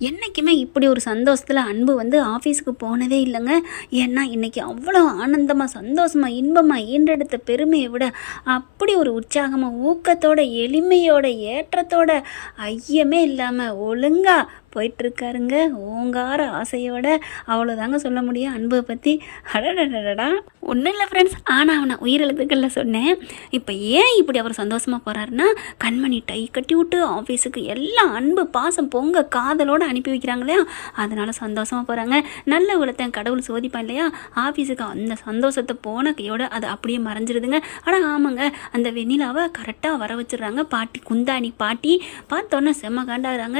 என்றைக்குமே இப்படி ஒரு சந்தோஷத்தில் அன்பு வந்து ஆஃபீஸுக்கு போனதே இல்லைங்க. ஏன்னா இன்றைக்கி அவ்வளோ ஆனந்தமாக சந்தோஷமாக இன்பமாக ஈன்றெடுத்த பெருமையை விட அப்படி ஒரு உற்சாகமாக ஊக்கத்தோட எளிமையோட ஏற்றத்தோட ஐயமே இல்லாமல் ஒழுங்காக போயிட்டுருக்காருங்க. ஓங்கார ஆசையோட அவ்வளோதாங்க சொல்ல முடியும். அன்பை பற்றி அடடடடா ஒன்றும் இல்லை ஃப்ரெண்ட்ஸ் ஆனால் அவனை உயிரெழுத்துக்களில் சொன்னேன். இப்போ ஏன் இப்படி அவர் சந்தோஷமாக போகிறாருன்னா கண்மணி டை கட்டி விட்டு ஆஃபீஸுக்கு எல்லாம் அன்பு பாசம் பொங்க காதலோடு அனுப்பி வைக்கிறாங்க இல்லையா? அதனால் சந்தோஷமாக போகிறாங்க நல்ல உலகத்தை கடவுள் சோதிப்பான் இல்லையா? ஆஃபீஸுக்கு அந்த சந்தோஷத்தை போன கையோட அது அப்படியே மறைஞ்சிருதுங்க. ஆனால் ஆமாங்க. அந்த வெண்ணிலாவை கரெக்டாக வர வச்சிடுறாங்க. பாட்டி குந்தாணி பாட்டி. பார்த்தோன்னே செம்ம காண்டாகிறாங்க.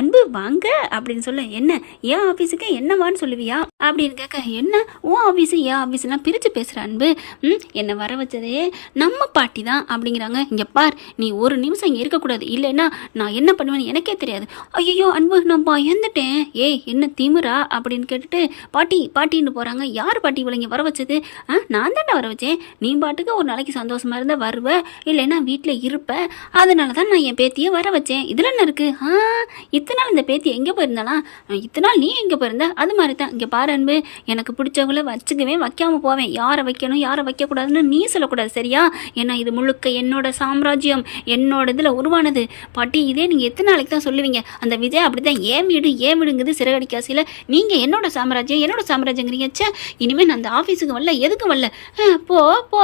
அன்பு வாங்க அப்படின்னு சொல்ல என்ன ஏன் ஆஃபீஸுக்கு என்னவான்னு சொல்லுவியா? அப்படின்னு கேட்க என்ன உன் ஆஃபீஸு ஏன் ஆஃபீஸ்லாம் பிரித்து பேசுகிற அன்பு. ம் என்னை வர வச்சதே நம்ம பாட்டி தான் அப்படிங்கிறாங்க. இங்கே பார் நீ ஒரு நிமிஷம் இங்கே இருக்கக்கூடாது. இல்லைன்னா நான் என்ன பண்ணுவேன்னு எனக்கே தெரியாது. ஐயோ அன்பு நான் பயந்துட்டேன். ஏய் என்ன திமுறா அப்படின்னு கேட்டுட்டு பாட்டி பாட்டின்னு போகிறாங்க யார் பாட்டி இவளைங்க இங்கே வர வச்சது? ஆ நான் தானே வர வச்சேன். நீ பாட்டுக்கு ஒரு நாளைக்கு சந்தோஷமா இருந்தால் வருவ. இல்லைன்னா வீட்டில் இருப்ப. அதனால தான் நான் என் பேத்தியை வர வச்சேன். இதில் என்ன இருக்குது ஆ இத்தனை நாள் இந்த பேத்தி எங்கே போயிருந்தாலாம் இத்தனை நாள் நீ எங்கே போயிருந்த? அது மாதிரி தான் இங்கே பாரு அன்பு எனக்கு பிடிச்சவங்கள வச்சுக்கவே வைக்காமல் போவேன். யாரை வைக்கணும் யாரை வைக்கக்கூடாதுன்னு நீ சொல்லக்கூடாது சரியா? ஏன்னா இது முழுக்க என்னோட சாம்ராஜ்யம் என்னோட இதில் உருவானது. பாட்டி இதே நீங்கள் எத்தனை நாளைக்கு தான் சொல்லுவீங்க? அந்த விஜய் அப்படி தான் ஏன் வீடு ஏன் வீடுங்குது? சிறகடிக்காசியில் நீங்கள் என்னோட சாம்ராஜ்யம் என்னோட சாம்ராஜ்யங்கிறீங்க. சே இனிமேல் நான் அந்த ஆஃபீஸுக்கு வரல எதுக்கு வரல. போ போ.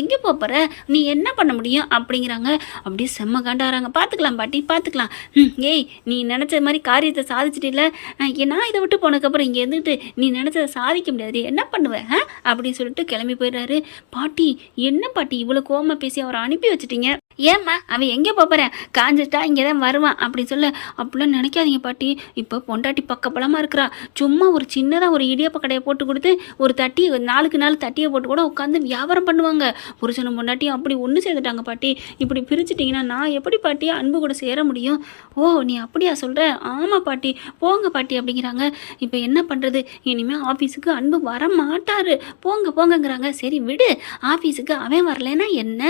எங்கே போகிற நீ என்ன பண்ண முடியும்? அப்படிங்கிறாங்க. அப்படியே செம்ம காண்டாகிறாங்க பார்த்துக்கலாம் பாட்டி பார்த்துக்கலாம் ம் ஏய் நீ நினச்ச மாதிரி காரியத்தை சாதிச்சிட்டில்ல? நான் இதை விட்டு போனதுக்கப்புறம் இங்கே இருந்துட்டு நீ நினச்சதை சாதிக்க முடியாது. என்ன பண்ணுவேன் ஆ? அப்படின்னு சொல்லிட்டு கிளம்பி போயிடுறாரு. பாட்டி என்ன பாட்டி? இவ்வளோ கோவமா பேசி அவரை அனுப்பி வச்சுட்டீங்க. ஏம்மா அவன் எங்கே போகிறேன் காஞ்சிட்டா இங்கே தான் வருவான். அப்படின்னு சொல்ல அப்படிலாம் நினைக்காதீங்க பாட்டி. இப்போ பொண்டாட்டி பக்கப்பலமாக இருக்கிறா. சும்மா ஒரு சின்னதாக ஒரு இடியப்ப கடையை போட்டு கொடுத்து ஒரு தட்டி நாளுக்கு நாள் தட்டியை போட்டு கூட உட்காந்து வியாபாரம் பண்ணுவாங்க. புருஷனும் பொண்டாட்டியும் அப்படி ஒன்று சேர்ந்துட்டாங்க பாட்டி. இப்படி பிரிச்சுட்டிங்கன்னா நான் எப்படி பாட்டி அன்பு கூட சேர முடியும்? ஓ நீ அப்படியா சொல்கிற ஆமாம் பாட்டி. போங்க பாட்டி அப்படிங்கிறாங்க. இப்போ என்ன பண்ணுறது இனிமேல் ஆஃபீஸுக்கு அன்பு வர மாட்டாரு போங்க போங்கங்கிறாங்க. சரி விடு. ஆஃபீஸுக்கு அவன் வரலைன்னா என்ன?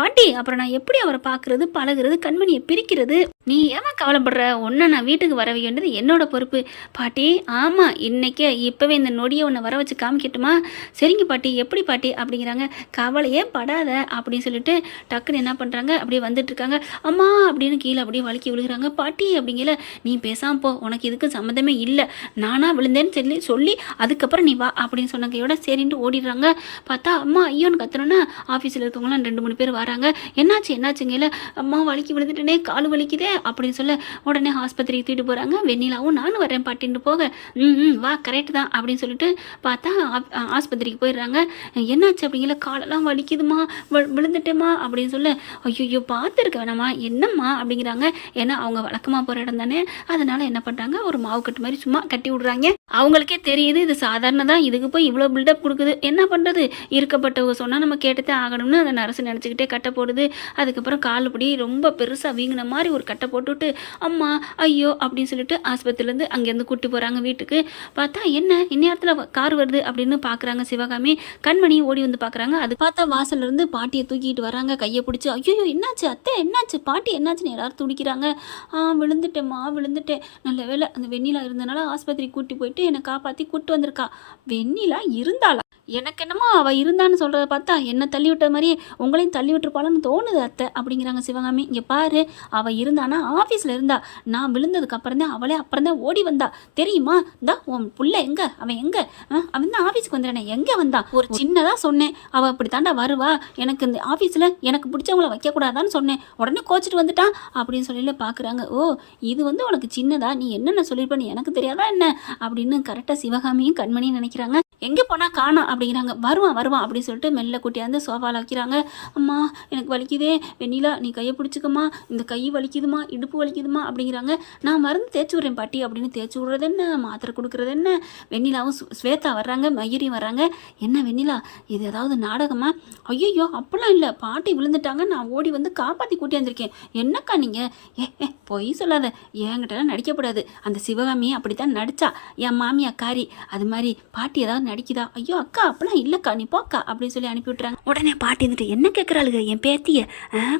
பாட்டி அப்புறம் நான் எப்படி எப்படி அவரை பார்க்கறது பழகுறது கண்மணியை பிரிக்கிறது? நீ ஏமா கவலைப்படுற? ஒன்றை நான் வீட்டுக்கு வர வேண்டியது என்னோட பொறுப்பு. பாட்டி ஆமாம் இன்னைக்கே இப்போவே இந்த நொடியை உன்னை வர வச்சு காமிக்கட்டுமா? சரிங்க பாட்டி எப்படி பாட்டி? அப்படிங்கிறாங்க. கவலையே படாத அப்படின்னு சொல்லிட்டு டக்குன்னு என்ன பண்ணுறாங்க அப்படியே வந்துட்டு இருக்காங்க அம்மா அப்படின்னு கீழே அப்படியே வழுக்கி விழுகிறாங்க. பாட்டி அப்படிங்கிற நீ பேசாமல் போ உனக்கு இதுக்கு சம்மந்தமே இல்லை. நானா விழுந்தேன்னு சொல்லி சொல்லி அதுக்கப்புறம் நீ வா அப்படின்னு சொன்னகையோட சரின்ட்டு ஓடிடுறாங்க. பார்த்தா அம்மா ஐயோன்னு கத்துறோன்னா ஆஃபீஸில் இருக்கவங்களாம் ரெண்டு மூணு பேர் வராங்க. என்னாச்சு என்னாச்சுங்கல அம்மா வலிக்கி விழுந்துட்டேனே கால் வலிக்குதே அப்படின்னு சொல்ல உடனே ஆஸ்பத்திரிக்கு தூக்கிட்டு போகிறாங்க வெண்ணிலாவும் நானும் வரேன் பாட்டின்னு போக. ம் ம் வா கரெக்ட் தான் அப்படின்னு சொல்லிட்டு பார்த்தா ஆப்- ஆஸ்பத்திரிக்கு போயிடுறாங்க. என்னாச்சு அப்படிங்கல காலெல்லாம் வலிக்குதுமா விழுந்துட்டேமா அப்படின்னு சொல்ல ஐயோ பார்த்துருக்க வேணாமா என்னம்மா? அப்படிங்கிறாங்க. ஏன்னா அவங்க வழக்கமாக போகிற இடம் தானே. அதனால என்ன பண்ணுறாங்க ஒரு மாவு கட்டு மாதிரி சும்மா கட்டி விடுறாங்க. அவங்களுக்கே தெரியுது இது சாதாரண தான் இதுக்கு போய் இவ்வளோ பில்டப் கொடுக்குது. என்ன பண்ணுறது இருக்கப்பட்டவங்க சொன்னால் நம்ம கேட்டுத்தான் ஆகணும்னு அந்த நரசு நினச்சிக்கிட்டே கட்ட போடுது. அது அதுக்கப்புறம் கால் இப்படி ரொம்ப பெருசாக வீங்கின மாதிரி ஒரு கட்டை போட்டுவிட்டு அம்மா ஐயோ அப்படின்னு சொல்லிட்டு ஆஸ்பத்திரிலேருந்து அங்கேருந்து கூட்டி போகிறாங்க வீட்டுக்கு. பார்த்தா என்ன இந்நேரத்தில் கார் வருது அப்படின்னு பார்க்குறாங்க சிவகாமி. கண்மணி ஓடி வந்து பார்க்குறாங்க அது பார்த்தா வாசல்ல இருந்து பாட்டியை தூக்கிட்டு வராங்க. கையை பிடிச்சி ஐயோ என்னாச்சு அத்தை என்னாச்சு பாட்டி என்னாச்சுன்னு எல்லாரும் துடிக்கிறாங்க. ஆ விழுந்துட்டேம்மா விழுந்துட்டேன். நல்ல வேளை அந்த வெண்ணிலா இருந்தனால ஆஸ்பத்திரி கூட்டி போயிட்டு என்னை காப்பாற்றி கூட்டு வந்திருக்கா. வெண்ணிலா இருந்தாளா? எனக்கு என்னமோ அவள் இருந்தான்னு சொல்கிறத பார்த்தா என்னை தள்ளி விட்ட மாதிரியே உங்களையும் தள்ளி விட்டுருப்பாளான்னு தோணுது அத்தை. அப்படிங்கிறாங்க சிவகாமி. இங்கே பாரு அவள் இருந்தானா ஆஃபீஸில் இருந்தா. நான் விழுந்ததுக்கு அப்புறம் தான் அவளே அப்புறம் தான் ஓடி வந்தா. தெரியுமா? தா உன் புள்ள எங்கே? அவன் எங்கே? ஆ, அவன் தான் ஆஃபீஸுக்கு வந்துடுறேன் எங்கே வந்தா? ஒரு சின்னதாக சொன்னேன். அவள் அப்படி தாண்டா வருவா? எனக்கு இந்த ஆஃபீஸில் எனக்கு பிடிச்சவங்கள வைக்கக்கூடாதான்னு சொன்னேன். உடனே கோச்சிட்டு வந்துட்டான் அப்படின்னு சொல்லி பார்க்குறாங்க ஓ இது வந்து உனக்கு சின்னதா? நீ என்னென்ன சொல்லியிருப்பேன்னு எனக்கு தெரியாதா என்ன? அப்படின்னு கரெக்டாக சிவகாமியும் கண்மணியும் நினைக்கிறாங்க. எங்கே போனால் காணா அப்படிங்கிறாங்க. வருவான் வருவான் அப்படின்னு சொல்லிட்டு மெல்ல குட்டியாந்து சோஃபாவில் வைக்கிறாங்க. அம்மா எனக்கு வலிக்குதே. வெண்ணிலா நீ கையை பிடிச்சிக்கம்மா. இந்த கை வலிக்குதுமா? இடுப்பு வலிக்குதுமா? அப்படிங்கிறாங்க. நான் மருந்து தேய்ச்சி விட்றேன் பாட்டி அப்படின்னு தேய்ச்சி விட்றது என்ன? மாத்திரை கொடுக்குறது என்ன? வெண்ணிலாவும் ஸ்வேதா வர்றாங்க மயூரியும் வர்றாங்க. என்ன வெண்ணிலா இது ஏதாவது நாடகமா? ஐயோ அப்படிலாம் இல்லை. பாட்டி விழுந்துட்டாங்க. நான் ஓடி வந்து காப்பாற்றி கூட்டியாந்துருக்கேன் என்னக்கா நீங்கள் ஏ ஏ பொய் சொல்லாத. என்கிட்டலாம் நடிக்கப்படாது அந்த சிவகாமி அப்படித்தான் நடித்தா என் மாமியா காரி அது மாதிரி பாட்டி ஏதாவது நடிக்குதா? ஐயோ அக்கா அப்பெல்லாம் இல்லைக்கா நீ போக்கா அப்படின்னு சொல்லி அனுப்பி விட்றாங்க உடனே பாட்டி இருந்துட்டு என்ன கேட்குறாளுங்க என் பேத்திய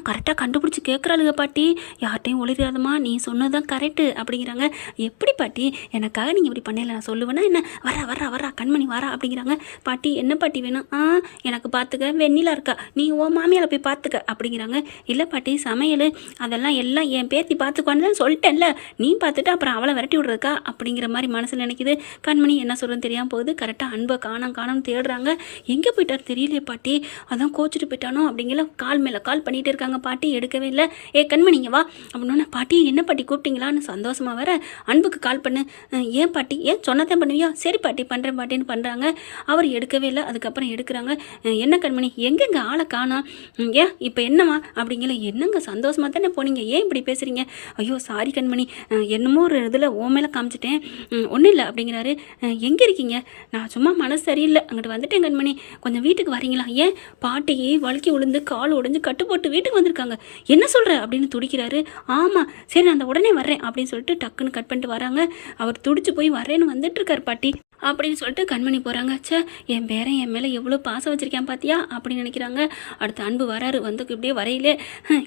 கரெக்டாக கண்டுபிடிச்சி கேட்குறாளுங்க பாட்டி. யார்ட்டையும் ஒளிராதம்மா நீ சொன்னதுதான் கரெக்டு அப்படிங்கிறாங்க. எப்படி பாட்டி? எனக்காக நீங்கள் இப்படி பண்ணல நான் சொல்லுவேன்னா என்ன? வரா வரா வரா கண்மணி வரா அப்படிங்கிறாங்க. பாட்டி என்ன பாட்டி வேணும்? ஆ எனக்கு பார்த்துக்க வெண்ணிலா இருக்கா. நீ ஓ மாமியால் போய் பார்த்துக்க அப்படிங்கிறாங்க. இல்லை பாட்டி சமையல் அதெல்லாம் எல்லாம் என் பேத்தி பார்த்துக்கோன்னு தான் சொல்லிட்டேன்ல. நீ பார்த்துட்டு அப்புறம் அவளை விரட்டி விட்றதுக்கா? அப்படிங்கிற மாதிரி மனசில் நினைக்குது. கண்மணி என்ன சொல்கிறேன்னு தெரியாமல் போகுது. கரெக்டாக அன்பை காணோம் காணோம் தேடுறாங்க. எங்கே போயிட்டார் தெரியலையே பாட்டி. அதான் கோச்சிட்டு போயிட்டானோ அப்படிங்கிற கால் மேலே கால் பண்ணிகிட்டே இருக்காங்க பாட்டி. எடுக்கவே இல்லை. ஏ கண்மணிங்க வா. அப்படின்னா பாட்டி என்ன பாட்டி கூப்பிட்டீங்களான்னு சந்தோஷமா வேற. அன்புக்கு கால் பண்ணு. ஏன் பாட்டி? ஏன் சொன்னதான் பண்ணுவியா? சரி பாட்டி பண்ணுறேன் பாட்டின்னு பண்ணுறாங்க அவர் எடுக்கவே இல்லை. அதுக்கப்புறம் எடுக்கிறாங்க. என்ன கண்மணி? எங்கெங்க ஆளை காணோம்? ஏன்? இப்போ என்னம்மா அப்படிங்கிற என்னங்க சந்தோஷமா தானே போனீங்க? ஏன் இப்படி பேசுகிறீங்க ஐயோ சாரி கண்மணி. என்னமோ ஒரு இதில் ஓ மேலே காமிச்சிட்டேன். ஒன்றும் இல்லை. அப்படிங்கிறாரு. எங்கே இருக்கீங்க? நான் சும்மா மனசு சரியில்லை. அங்கிட்ட வந்துட்டேன் கண்மணி. கொஞ்சம் வீட்டுக்கு வரீங்களா? ஏன்? பாட்டியை வழுக்கி விழுந்து கால் உடைஞ்சு கட்டு போட்டு வீட்டுக்கு வந்திருக்காங்க. என்ன சொல்கிற அப்படின்னு துடிக்கிறாரு. ஆமாம் சரி நான் அந்த உடனே வர்றேன் அப்படின்னு சொல்லிட்டு டக்குன்னு கட் பண்ணிட்டு வராங்க. அவர் துடிச்சு போய் வரேன்னு வந்துட்டுருக்கார் பாட்டி. அப்படின்னு சொல்லிட்டு கண்மணி போகிறாங்க ச்சே என் பேரன் என் மேலே எவ்வளோ பாசம் வச்சுருக்கேன் பாத்தியா? அப்படின்னு நினைக்கிறாங்க. அடுத்து அன்பு வராரு வந்து இப்படியே வரையிலே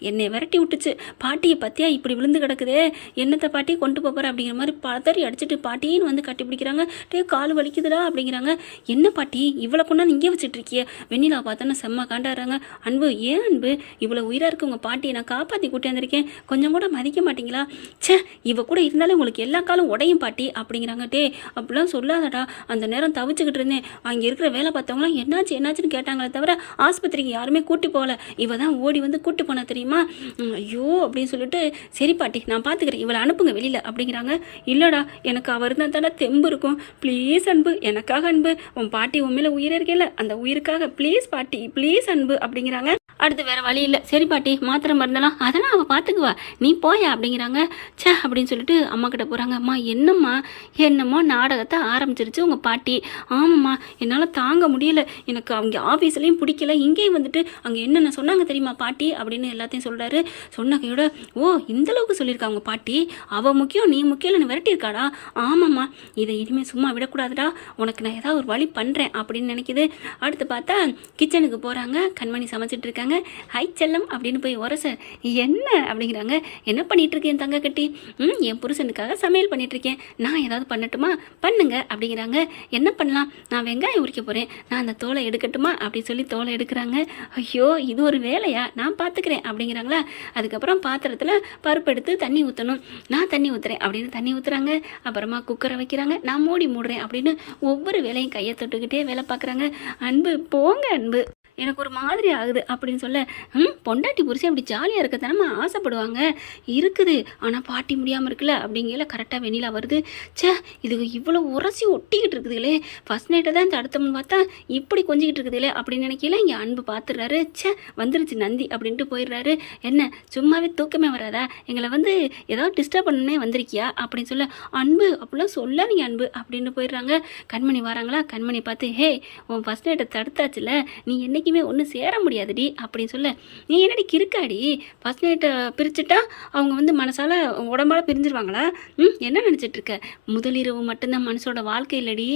என்னை விரட்டி விட்டுச்சு. பாட்டியை பார்த்தியா இப்படி விழுந்து கிடக்குதே? என்னத்தை பாட்டி கொண்டு போகிற அப்படிங்கிற மாதிரி பதறி அடிச்சுட்டு பாட்டின்னு வந்து கட்டி பிடிக்கிறாங்க. டே கால் வலிக்குதுடா அப்படிங்கிறாங்க. என்ன பாட்டி இவ்வளோ கொண்டாந்து இங்கே வச்சுட்டு இருக்கிய? வெண்ணிலா பார்த்தோன்னா செம்ம காண்டாடுறாங்க. அன்பு ஏன் அன்பு? இவ்வளோ உயிராக இருக்கு உங்கள் பாட்டியை. நான் காப்பாற்றி கூட்டி வந்திருக்கேன். கொஞ்சம் கூட மதிக்க மாட்டீங்களா? ச்சே இவ கூட இருந்தாலும் உங்களுக்கு எல்லா காலம் உடையும் பாட்டி அப்படிங்கிறாங்க. டே அப்படிலாம் சொல்லாதடா. அந்த நேரம் தவிச்சுக்கிட்டு இருந்தேன். அங்கே இருக்கிற வேலை பார்த்தவங்களாம் என்னாச்சு என்னாச்சுன்னு கேட்டாங்களே தவிர ஆஸ்பத்திரிக்கு யாருமே கூட்டி போகல. இவ தான் ஓடி வந்து கூட்டி போனா தெரியுமா? ஐயோ அப்படின்னு சொல்லிட்டு சரி பாட்டி நான் பார்த்துக்கிறேன் இவளை அனுப்புங்க வெளியில் அப்படிங்கிறாங்க. இல்லைடா எனக்கு அவர் இருந்தால் தானே தெம்பு இருக்கும். ப்ளீஸ் அன்பு எனக்காக அன்பு. உன் பாட்டி உன் மேலே உயிர் இருக்கேல அந்த உயிருக்காக ப்ளீஸ் பாட்டி ப்ளீஸ் அன்பு அப்படிங்கிறாங்க. அடுத்து வேற வழி இல்லை. சரி பாட்டி மாத்திரை மருந்தெல்லாம் அதெல்லாம் அவள் பார்த்துக்குவா நீ போயா அப்படிங்கிறாங்க. ச்சே அப்படின்னு சொல்லிட்டு அம்மா கிட்ட போகிறாங்க அம்மா என்னம்மா? என்னமோ நாடகத்தை ஆரம்பிச்சிருச்சு உங்கள் பாட்டி. ஆமாம்மா என்னால் தாங்க முடியல. எனக்கு அவங்க ஆஃபீஸ்லேயும் பிடிக்கல. இங்கேயும் வந்துட்டு அங்கே என்னென்ன சொன்னாங்க தெரியுமா பாட்டி? அப்படின்னு எல்லாத்தையும் சொல்கிறாரு சொன்னகையோட ஓ இந்த அளவுக்கு சொல்லியிருக்கா அவங்க பாட்டி? அவள் முக்கியம் நீ முக்கியம் விரட்டியிருக்காடா? ஆமாம்மா இதை இனிமேல் சும்மா விடக்கூடாதுடா. உனக்கு நான் ஏதாவது ஒரு வழி பண்ணுறேன் அப்படின்னு நினைக்குது. அடுத்து பார்த்தா கிச்சனுக்கு போகிறாங்க கண்மணி சமைச்சிட்டு இருக்காங்க. ஹை செல்லம் அப்படின்னு போய் உரச என்ன? அப்படிங்கிறாங்க. என்ன பண்ணிகிட்ருக்கேன் இருக்கேன் தங்க கட்டி? ம் என் புருஷனுக்காக சமையல் பண்ணிகிட்ருக்கேன் இருக்கேன் நான் ஏதாவது பண்ணட்டுமா? பண்ணுங்க அப்படிங்கிறாங்க. என்ன பண்ணலாம்? நான் வெங்காயம் உரிக்க போகிறேன் நான் அந்த தோலை எடுக்கட்டுமா? அப்படின்னு சொல்லி தோலை எடுக்கிறாங்க. ஐயோ இது ஒரு வேலையா? நான் பார்த்துக்கிறேன் அப்படிங்கிறாங்களா. அதுக்கப்புறம் பாத்திரத்தில் பருப்பு எடுத்து தண்ணி ஊற்றணும் நான் தண்ணி ஊற்றுறேன் அப்படின்னு தண்ணி ஊற்றுறாங்க அப்புறமா குக்கரை வைக்கிறாங்க. நான் மூடி மூடுறேன் அப்படின்னு ஒவ்வொரு வேலையும் கையை தொட்டுக்கிட்டே வேலை பார்க்குறாங்க அன்பு போங்க அன்பு. எனக்கு ஒரு மாதிரி ஆகுது அப்படின்னு சொல்ல ம் பொண்டாட்டி புருஷன் அப்படி ஜாலியாக இருக்க தானே ஆசைப்படுவாங்க? இருக்குது. ஆனால் பாட்டி முடியாமல் இருக்குல்ல? அப்படிங்கையில கரெக்டாக வெண்ணிலா வருது. ச்சே இது இவ்வளோ உரசி ஒட்டிக்கிட்டு இருக்குதுங்களே ஃபஸ்ட் நைட்டை தான் தடுத்தோம்னு பார்த்தா இப்படி கொஞ்சிக்கிட்டு இருக்குதுங்களே அப்படின்னு நினைக்கல இங்கே அன்பு பார்த்துடுறாரு ச்சே வந்துருச்சு நந்தி அப்படின்ட்டு போயிடுறாரு. என்ன சும்மாவே தூக்கமே வராதா? எங்களை வந்து ஏதாவது டிஸ்டர்ப் பண்ணனே வந்திருக்கியா? அப்படின்னு சொல்ல அன்பு அப்படிலாம் சொல்லாதீங்க அன்பு அப்படின்னு போயிடுறாங்க. கண்மணி வராங்களா? கண்மணி பார்த்து ஹே உன் ஃபஸ்ட் நைட்டை தடுத்தாச்சுல நீ என்னைக்கு என்றைக்குமே ஒன்றும் சேர முடியாதுடி அப்படின்னு சொல்ல. நீ என்னடி கிறுக்காடி? ஃபஸ்ட் நைட்டை பிரிச்சுட்டா அவங்க வந்து மனசால் உடம்பால் பிரிஞ்சிருவாங்களா? ம் என்ன நினச்சிட்டு இருக்க முதலிரவு மட்டும்தான் மனசோட வாழ்க்கை இல்லடி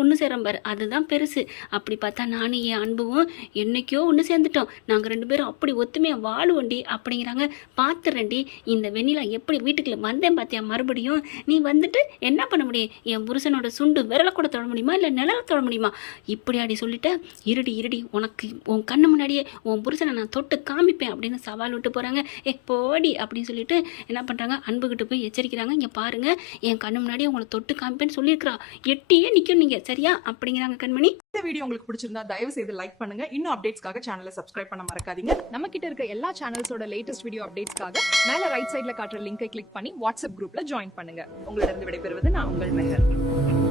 ஒன்று சேரம்பார் அதுதான் பெருசு. அப்படி பார்த்தா நானும் என் அன்பும் என்னைக்கோ ஒன்று சேர்ந்துட்டோம். நாங்கள் ரெண்டு பேரும் அப்படி ஒத்துமையாக வாழுவோண்டி அப்படிங்கிறாங்க. பார்த்துறேன்டி இந்த வெண்ணிலா எப்படி வீட்டுக்குள்ளே வந்தேன் பார்த்தியா மறுபடியும் நீ வந்துட்டு என்ன பண்ண முடியும்? என் புருஷனோட சுண்டு விரலை கூட தொட முடியுமா? இல்லை நிழலை தொட முடியுமா? இப்படியாடி சொல்லிட்டு. இருடி இருடி உனக்கு உன் கண்ணு முன்னாடியே உன் புருஷனை நான் தொட்டு காமிப்பேன் அப்படின்னு சவால் விட்டு போகிறாங்க ஏ போடி அப்படின்னு சொல்லிட்டு என்ன பண்ணுறாங்க அன்புகிட்ட போய் எச்சரிக்கிறாங்க. இங்கே பாருங்கள் என் கண்ணு முன்னாடியே உங்களை தொட்டு காமிப்பேன்னு சொல்லியிருக்கிறா. எட்டியே நிற்கும் நீங்கள் சரியா? அப்படிங்கிறாங்க கண்மணி. இந்த வீடியோ உங்களுக்கு பிடிச்சிருந்தா தயவு செய்து லைக் பண்ணுங்க. இன்னும் அப்டேட்ஸ்க்காக சேனலை சப்ஸ்கிரைப் பண்ண மறக்காதீங்க. நம்ம கிட்ட இருக்க எல்லா சேனல்ஸோட லேட்டஸ்ட் வீடியோ அப்டேட்ஸ்க்காக மேல ரைட் சைடில் காட்டுற லிங்கை கிளிக் பண்ணி வாட்ஸ்அப் குரூப்ல ஜாயின் பண்ணுங்க. உங்களிடம் விடைபெறுவது நான் உங்கள் மெஹர்.